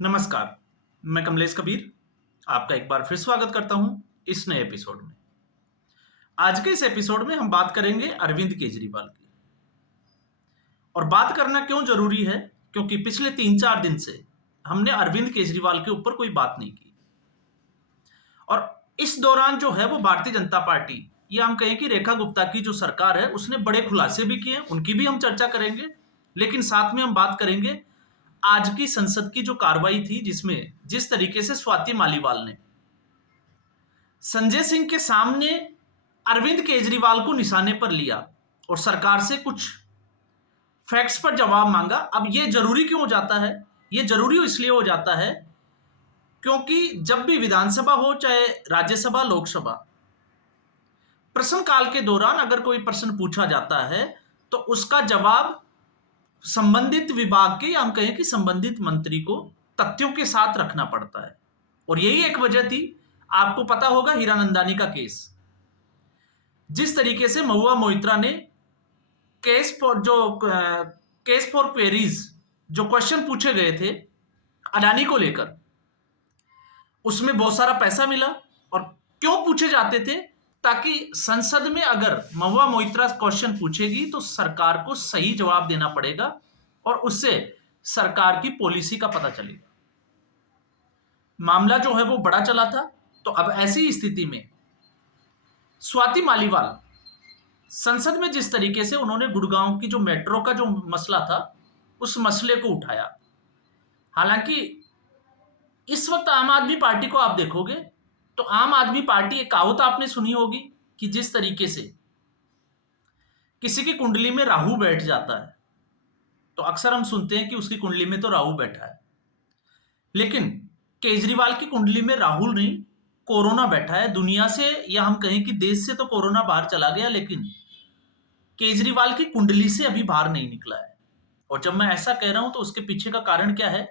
नमस्कार, मैं कमलेश कबीर आपका एक बार फिर स्वागत करता हूं इस नए एपिसोड में। आज के इस एपिसोड में हम बात करेंगे अरविंद केजरीवाल की। और बात करना क्यों जरूरी है? क्योंकि पिछले 3-4 दिन से हमने अरविंद केजरीवाल के ऊपर कोई बात नहीं की। और इस दौरान जो है वो भारतीय जनता पार्टी या हम कहें कि रेखा गुप्ता की जो सरकार है उसने बड़े खुलासे भी किए, उनकी भी हम चर्चा करेंगे। लेकिन साथ में हम बात करेंगे आज की संसद की जो कार्रवाई थी, जिसमें जिस तरीके से स्वाति मालीवाल ने संजय सिंह के सामने अरविंद केजरीवाल को निशाने पर लिया और सरकार से कुछ फैक्ट्स पर जवाब मांगा। अब ये जरूरी क्यों हो जाता है? ये जरूरी इसलिए हो जाता है क्योंकि जब भी विधानसभा हो चाहे राज्यसभा लोकसभा, प्रश्नकाल के दौरान अगर कोई प्रश्न पूछा जाता है तो उसका जवाब संबंधित विभाग के या हम कहें कि संबंधित मंत्री को तथ्यों के साथ रखना पड़ता है। और यही एक वजह थी, आपको पता होगा हीरानंदानी का केस, जिस तरीके से महुआ मोइत्रा ने केस फॉर क्वेरीज जो क्वेश्चन पूछे गए थे अडानी को लेकर, उसमें बहुत सारा पैसा मिला। और क्यों पूछे जाते थे? ताकि संसद में अगर महुआ मोइत्रा क्वेश्चन पूछेगी तो सरकार को सही जवाब देना पड़ेगा और उससे सरकार की पॉलिसी का पता चलेगा। मामला जो है वो बड़ा चला था। तो अब ऐसी स्थिति में स्वाति मालीवाल संसद में जिस तरीके से उन्होंने गुड़गांव की जो मेट्रो का जो मसला था उस मसले को उठाया, हालांकि इस वक्त आम आदमी पार्टी को आप देखोगे तो आम आदमी पार्टी, एक कहावत आपने सुनी होगी कि जिस तरीके से किसी की कुंडली में राहु बैठ जाता है तो अक्सर हम सुनते हैं कि उसकी कुंडली में तो राहु बैठा है, लेकिन केजरीवाल की कुंडली में राहु नहीं, कोरोना बैठा है। दुनिया से या हम कहें कि देश से तो कोरोना बाहर चला गया, लेकिन केजरीवाल की कुंडली से अभी बाहर नहीं निकला है। और जब मैं ऐसा कह रहा हूं तो उसके पीछे का कारण क्या है,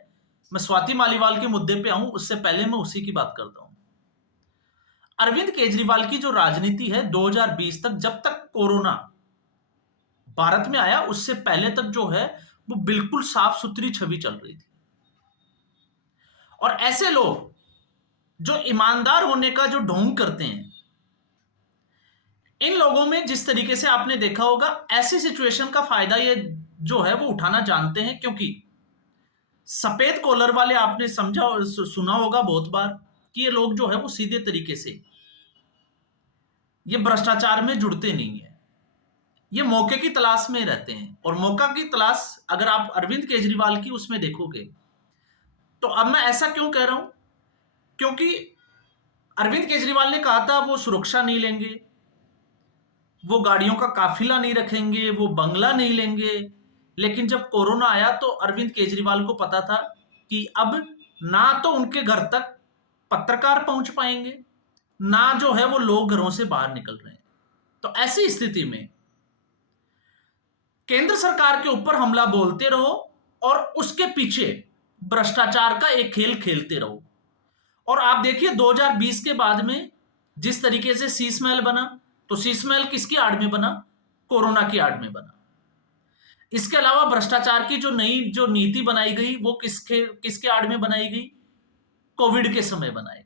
मैं स्वाति मालीवाल के मुद्दे पे आऊं उससे पहले मैं उसी की बात करता हूं। अरविंद केजरीवाल की जो राजनीति है 2020 तक, जब तक कोरोना भारत में आया उससे पहले तक जो है वो बिल्कुल साफ सुथरी छवि चल रही थी। और ऐसे लोग जो ईमानदार होने का जो ढोंग करते हैं, इन लोगों में जिस तरीके से आपने देखा होगा, ऐसी सिचुएशन का फायदा ये जो है वो उठाना जानते हैं। क्योंकि सफेद कॉलर वाले आपने समझा और सुना होगा बहुत बार कि ये लोग जो है वो सीधे तरीके से ये भ्रष्टाचार में जुड़ते नहीं है, ये मौके की तलाश में रहते हैं। और मौका की तलाश अगर आप अरविंद केजरीवाल की उसमें देखोगे तो अब मैं ऐसा क्यों कह रहा हूं, क्योंकि अरविंद केजरीवाल ने कहा था वो सुरक्षा नहीं लेंगे, वो गाड़ियों का काफिला नहीं रखेंगे, वो बंगला नहीं लेंगे। लेकिन जब कोरोना आया तो अरविंद केजरीवाल को पता था कि अब ना तो उनके घर तक पत्रकार पहुंच पाएंगे, ना जो है वो लोग घरों से बाहर निकल रहे हैं। तो ऐसी स्थिति में केंद्र सरकार के ऊपर हमला बोलते रहो और उसके पीछे भ्रष्टाचार का एक खेल खेलते रहो। और आप देखिए 2020 के बाद में जिस तरीके से शीश महल बना, तो शीश महल किसकी आड़ में बना? कोरोना की आड़ में बना। इसके अलावा भ्रष्टाचार की जो नई जो नीति बनाई गई वो किसके किसके आड़ में बनाई गई? कोविड के समय बनाई गई।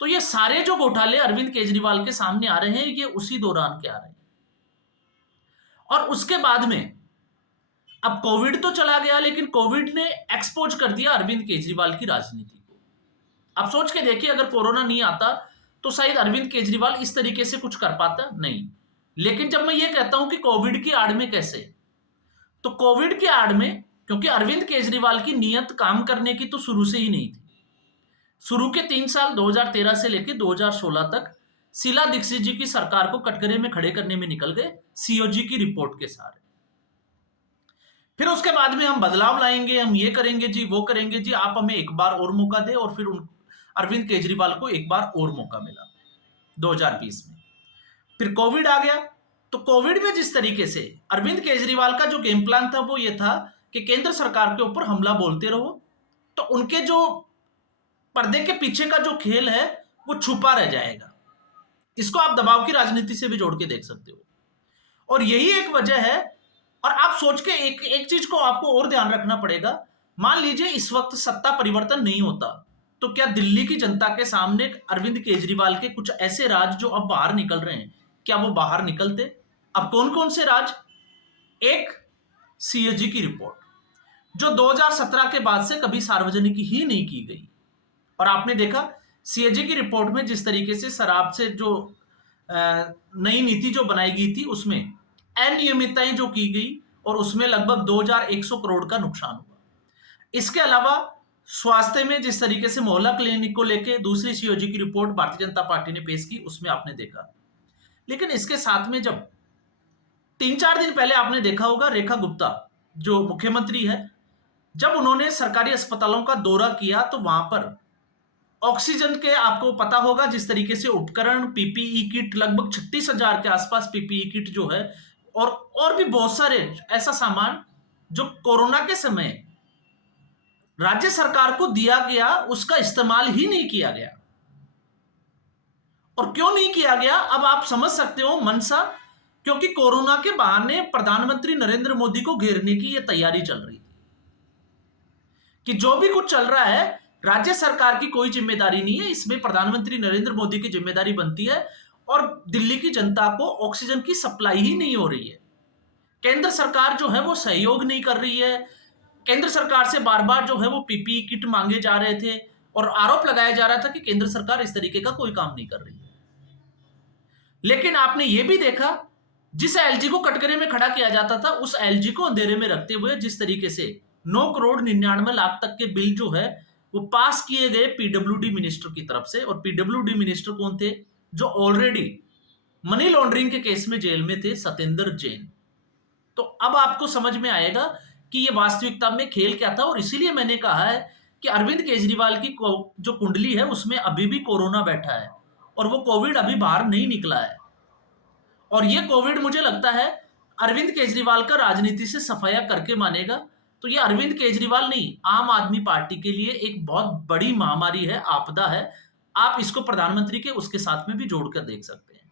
तो ये सारे जो घोटाले अरविंद केजरीवाल के सामने आ रहे हैं ये उसी दौरान के आ रहे हैं। और उसके बाद में अब कोविड तो चला गया, लेकिन कोविड ने एक्सपोज कर दिया अरविंद केजरीवाल की राजनीति को। आप सोच के देखिए, अगर कोरोना नहीं आता तो शायद अरविंद केजरीवाल इस तरीके से कुछ कर पाता नहीं। लेकिन जब मैं ये कहता हूं कि कोविड की आड़ में कैसे, तो कोविड की आड़ में क्योंकि अरविंद केजरीवाल की नीयत काम करने की तो शुरू से ही नहीं थी। शुरू के 3 साल 2013 से लेकर 2016 तक शीला दीक्षित जी की सरकार को कटघरे में खड़े करने में निकल गए सीओजी की रिपोर्ट के सारे। फिर उसके बाद में हम बदलाव लाएंगे, हम ये करेंगे जी, वो करेंगे जी, आप हमें एक बार और मौका दे। और फिर अरविंद केजरीवाल को एक बार और मौका मिला 2020 में। फिर कोविड आ गया, तो कोविड में जिस तरीके से अरविंद केजरीवाल का जो गेम प्लान था वो ये था कि केंद्र सरकार के ऊपर हमला बोलते रहो, तो उनके जो पर्दे के पीछे का जो खेल है वो छुपा रह जाएगा। इसको आप दबाव की राजनीति से भी जोड़ के देख सकते हो। और यही एक वजह है। और आप सोच के एक चीज को आपको और ध्यान रखना पड़ेगा मान लीजिए इस वक्त सत्ता परिवर्तन नहीं होता, तो क्या दिल्ली की जनता के सामने अरविंद केजरीवाल के कुछ ऐसे राज जो अब बाहर निकल रहे हैं, क्या वो बाहर निकलते? अब कौन कौन से राज? एक, सीएजी की रिपोर्ट जो 2017 के बाद से कभी सार्वजनिक ही नहीं की गई। और आपने देखा सीएजी की रिपोर्ट में जिस तरीके से शराब से जो नई नीति जो बनाई गई थी उसमें अनियमितताएं जो की गई और उसमें लगभग 2100 करोड़ का नुकसान हुआ। इसके अलावा स्वास्थ्य में जिस तरीके से मोहल्ला क्लिनिक को लेकर दूसरी सीएजी की रिपोर्ट भारतीय जनता पार्टी ने पेश की, उसमें आपने देखा। लेकिन इसके साथ में जब 3-4 दिन पहले आपने देखा होगा रेखा गुप्ता जो मुख्यमंत्री है, जब उन्होंने सरकारी अस्पतालों का दौरा किया तो वहां पर ऑक्सीजन के, आपको पता होगा जिस तरीके से उपकरण, पीपीई किट, लगभग 36,000 के आसपास पीपीई किट जो है, और भी बहुत सारे ऐसा सामान जो कोरोना के समय राज्य सरकार को दिया गया, उसका इस्तेमाल ही नहीं किया गया। और क्यों नहीं किया गया अब आप समझ सकते हो मंशा, क्योंकि कोरोना के बहाने प्रधानमंत्री नरेंद्र मोदी को घेरने की यह तैयारी चल रही थी कि जो भी कुछ चल रहा है राज्य सरकार की कोई जिम्मेदारी नहीं है, इसमें प्रधानमंत्री नरेंद्र मोदी की जिम्मेदारी बनती है। और दिल्ली की जनता को ऑक्सीजन की सप्लाई ही नहीं हो रही है, केंद्र सरकार जो है वो सहयोग नहीं कर रही है। केंद्र सरकार से बार बार जो है वो पीपीई किट मांगे जा रहे थे और आरोप लगाया जा रहा था कि केंद्र सरकार इस तरीके का कोई काम नहीं कर रही है। लेकिन आपने ये भी देखा, जिस एलजी को कटघरे में खड़ा किया जाता था उस एलजी को अंधेरे में रखते हुए जिस तरीके से 9,99,00,000 तक के बिल जो है वो पास किए गए पीडब्ल्यूडी मिनिस्टर की तरफ से। और पीडब्ल्यूडी मिनिस्टर कौन थे? जो ऑलरेडी मनी लॉन्ड्रिंग के केस में जेल में थे, सत्येंद्र जैन। तो अब आपको समझ में आएगा कि ये वास्तविकता में खेल क्या था। और इसीलिए मैंने कहा है कि अरविंद केजरीवाल की जो कुंडली है उसमें अभी भी कोरोना बैठा है और वो कोविड अभी बाहर नहीं निकला है। और ये कोविड मुझे लगता है अरविंद केजरीवाल का राजनीति से सफाया करके मानेगा। तो ये अरविंद केजरीवाल नहीं, आम आदमी पार्टी के लिए एक बहुत बड़ी महामारी है, आपदा है। आप इसको प्रधानमंत्री के उसके साथ में भी जोड़कर देख सकते हैं।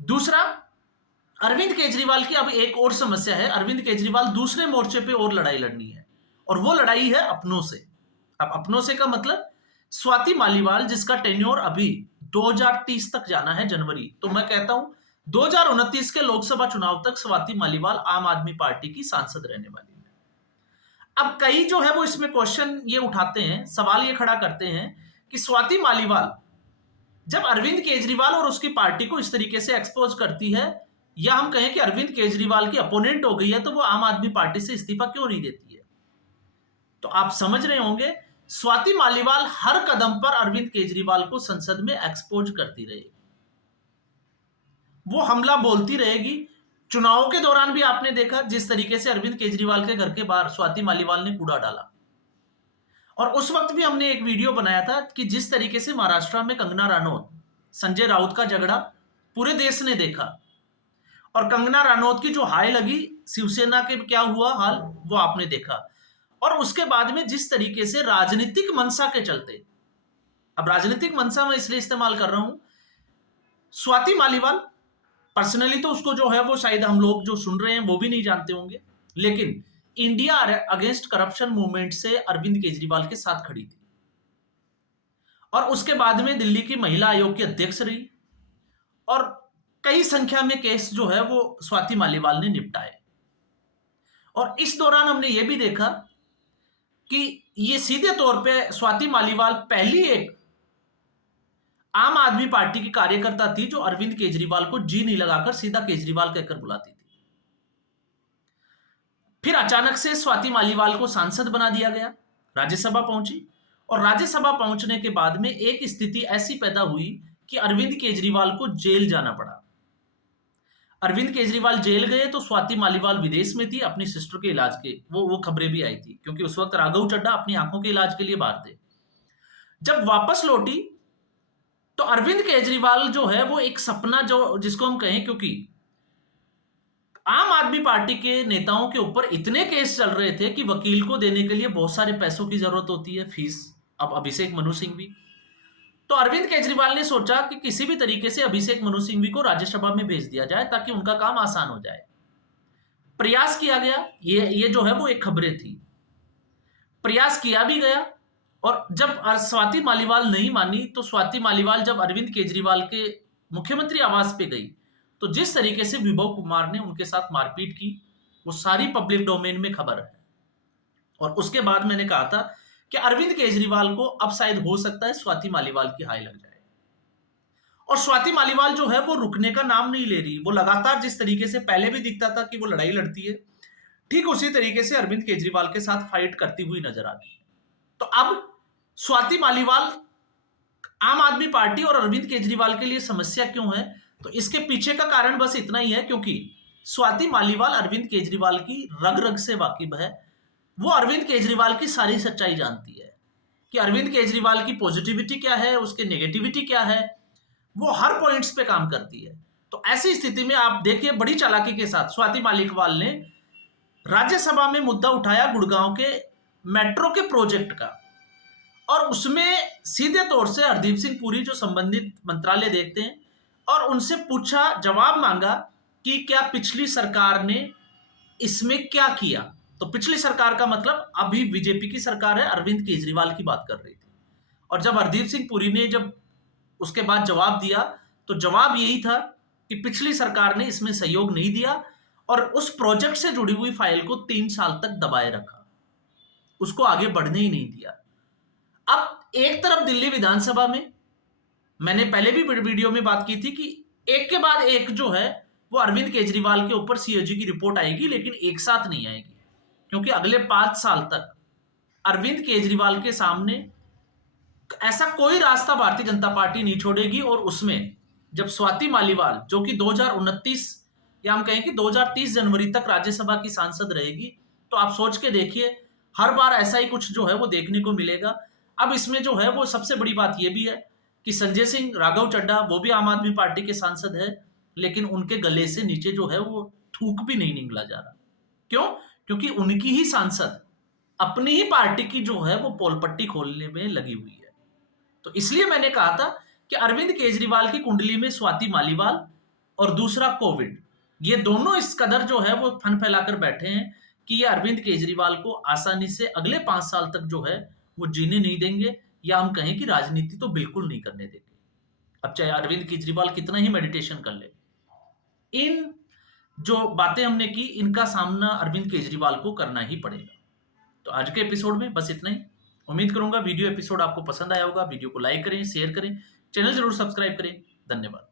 दूसरा, अरविंद केजरीवाल की अब एक और समस्या है। अरविंद केजरीवाल दूसरे मोर्चे पे और लड़ाई लड़नी है और वो लड़ाई है अपनों से। अब अपनों से का मतलब स्वाति मालीवाल, जिसका टेन्योर अभी 2030 तक जाना है जनवरी। तो मैं कहता हूं 2029 के लोकसभा चुनाव तक स्वाति मालीवाल आम आदमी पार्टी की सांसद रहने वाली है। अब कई जो है वो इसमें क्वेश्चन ये उठाते हैं, सवाल ये खड़ा करते हैं कि स्वाति मालीवाल जब अरविंद केजरीवाल और उसकी पार्टी को इस तरीके से एक्सपोज करती है, या हम कहें कि अरविंद केजरीवाल की अपोनेंट हो गई है, तो वो आम आदमी पार्टी से इस्तीफा क्यों नहीं देती है? तो आप समझ रहे होंगे स्वाति मालीवाल हर कदम पर अरविंद केजरीवाल को संसद में एक्सपोज करती रहेगी, वो हमला बोलती रहेगी। चुनाव के दौरान भी आपने देखा जिस तरीके से अरविंद केजरीवाल के घर के बाहर स्वाति मालीवाल ने कूड़ा डाला। और उस वक्त भी हमने एक वीडियो बनाया था कि जिस तरीके से महाराष्ट्र में कंगना रनौत संजय राउत का झगड़ा पूरे देश ने देखा और कंगना रनौत की जो हाय लगी, शिवसेना के क्या हुआ हाल वो आपने देखा। और उसके बाद में जिस तरीके से राजनीतिक मंशा के चलते, अब राजनीतिक मंशा मैं इसलिए इस्तेमाल कर रहा हूं, स्वाति मालीवाल पर्सनली तो उसको जो है वो शायद हम लोग जो सुन रहे हैं वो भी नहीं जानते होंगे, लेकिन इंडिया अगेंस्ट करप्शन मूवमेंट से अरविंद केजरीवाल के साथ खड़ी थी और उसके बाद में दिल्ली की महिला आयोग की अध्यक्ष रही और कई संख्या में केस जो है वो स्वाति मालीवाल ने निपटाए। और इस दौरान हमने ये भी देखा कि ये सीधे तौर पे स्वाति मालीवाल पहली एक आम आदमी पार्टी की कार्यकर्ता थी जो अरविंद केजरीवाल को जी नहीं लगाकर सीधा केजरीवाल कहकर बुलाती थी। फिर अचानक से स्वाति मालीवाल को सांसद बना दिया गया, राज्यसभा पहुंची और राज्यसभा पहुंचने के बाद में एक स्थिति ऐसी पैदा हुई कि अरविंद केजरीवाल को जेल जाना पड़ा। अरविंद केजरीवाल जेल गए तो स्वाति मालीवाल विदेश में थी अपनी सिस्टर के इलाज के, वो खबरें भी आई थी क्योंकि उस वक्त राघव चड्ढा अपनी आंखों के इलाज के लिए बाहर थे। जब वापस लौटी तो अरविंद केजरीवाल जो है वो एक सपना जो जिसको हम कहें, क्योंकि आम आदमी पार्टी के नेताओं के ऊपर इतने केस चल रहे थे कि वकील को देने के लिए बहुत सारे पैसों की जरूरत होती है, फीस। अब अभिषेक मनु सिंघवी, तो अरविंद केजरीवाल ने सोचा कि किसी भी तरीके से अभिषेक मनु सिंघवी को राज्यसभा में भेज दिया जाए ताकि उनका काम आसान हो जाए। प्रयास किया गया, ये जो है वो एक खबरें थी। प्रयास किया भी गया और जब स्वाति मालीवाल नहीं मानी तो स्वाति मालीवाल जब अरविंद केजरीवाल के मुख्यमंत्री आवास पे गई तो जिस तरीके से विभव कुमार ने उनके साथ मारपीट की वो सारी पब्लिक डोमेन में खबर है। और उसके बाद मैंने कहा था कि अरविंद केजरीवाल को अब शायद हो सकता है स्वाति मालीवाल की हाय लग जाए। और स्वाति मालीवाल जो है वो रुकने का नाम नहीं ले रही। वो लगातार जिस तरीके से पहले भी दिखता था कि वो लड़ाई लड़ती है, ठीक उसी तरीके से अरविंद केजरीवाल के साथ फाइट करती हुई नजर आती है। तो अब स्वाति मालीवाल आम आदमी पार्टी और अरविंद केजरीवाल के लिए समस्या क्यों है? तो इसके पीछे का कारण बस इतना ही है क्योंकि स्वाति मालीवाल अरविंद केजरीवाल की रग रग से वाकिफ है। वो अरविंद केजरीवाल की सारी सच्चाई जानती है कि अरविंद केजरीवाल की पॉजिटिविटी क्या है, उसके नेगेटिविटी क्या है। वो हर पॉइंट्स पे काम करती है। तो ऐसी स्थिति में आप देखिए बड़ी चालाकी के साथ स्वाति मालीवाल ने राज्यसभा में मुद्दा उठाया गुड़गांव के मेट्रो के प्रोजेक्ट का और उसमें सीधे तौर से हरदीप सिंह पुरी जो संबंधित मंत्रालय देखते हैं और उनसे पूछा, जवाब मांगा कि क्या पिछली सरकार ने इसमें क्या किया। तो पिछली सरकार का मतलब अभी बीजेपी की सरकार है, अरविंद केजरीवाल की बात कर रही थी। और जब हरदीप सिंह पुरी ने जब उसके बाद जवाब दिया तो जवाब यही था कि पिछली सरकार ने इसमें सहयोग नहीं दिया और उस प्रोजेक्ट से जुड़ी हुई फाइल को 3 साल तक दबाए रखा, उसको आगे बढ़ने ही नहीं दिया। अब एक तरफ दिल्ली विधानसभा में मैंने पहले भी वीडियो में बात की थी कि एक के बाद एक जो है वो अरविंद केजरीवाल के ऊपर सीएजी की रिपोर्ट आएगी, लेकिन एक साथ नहीं आएगी क्योंकि अगले 5 साल तक अरविंद केजरीवाल के सामने ऐसा कोई रास्ता भारतीय जनता पार्टी नहीं छोड़ेगी। और उसमें जब स्वाति मालीवाल जो कि 2029 या हम कहें कि 2030 जनवरी तक राज्यसभा की सांसद रहेगी, तो आप सोच के देखिए हर बार ऐसा ही कुछ जो है वो देखने को मिलेगा। अब इसमें जो है वो सबसे बड़ी बात यह भी है कि संजय सिंह राघव चड्ढा वो भी आम आदमी पार्टी के सांसद है, लेकिन उनके गले से नीचे जो है वो थूक भी नहीं निकला जा रहा। क्यों? क्योंकि उनकी ही सांसद अपनी ही पार्टी की जो है वो पोलपट्टी खोलने में लगी हुई है। तो इसलिए मैंने कहा था कि अरविंद केजरीवाल की कुंडली में स्वाति मालीवाल और दूसरा कोविड, ये दोनों इस कदर जो है वो फन फैलाकर बैठे हैं कि ये अरविंद केजरीवाल को आसानी से अगले 5 साल तक जो है वो जीने नहीं देंगे, या हम कहें कि राजनीति तो बिल्कुल नहीं करने देंगे। अब चाहे अरविंद केजरीवाल कितना ही मेडिटेशन कर ले, इन जो बातें हमने की इनका सामना अरविंद केजरीवाल को करना ही पड़ेगा। तो आज के एपिसोड में बस इतना ही। उम्मीद करूंगा वीडियो एपिसोड आपको पसंद आया होगा। वीडियो को लाइक करें, शेयर करें, चैनल जरूर सब्सक्राइब करें। धन्यवाद।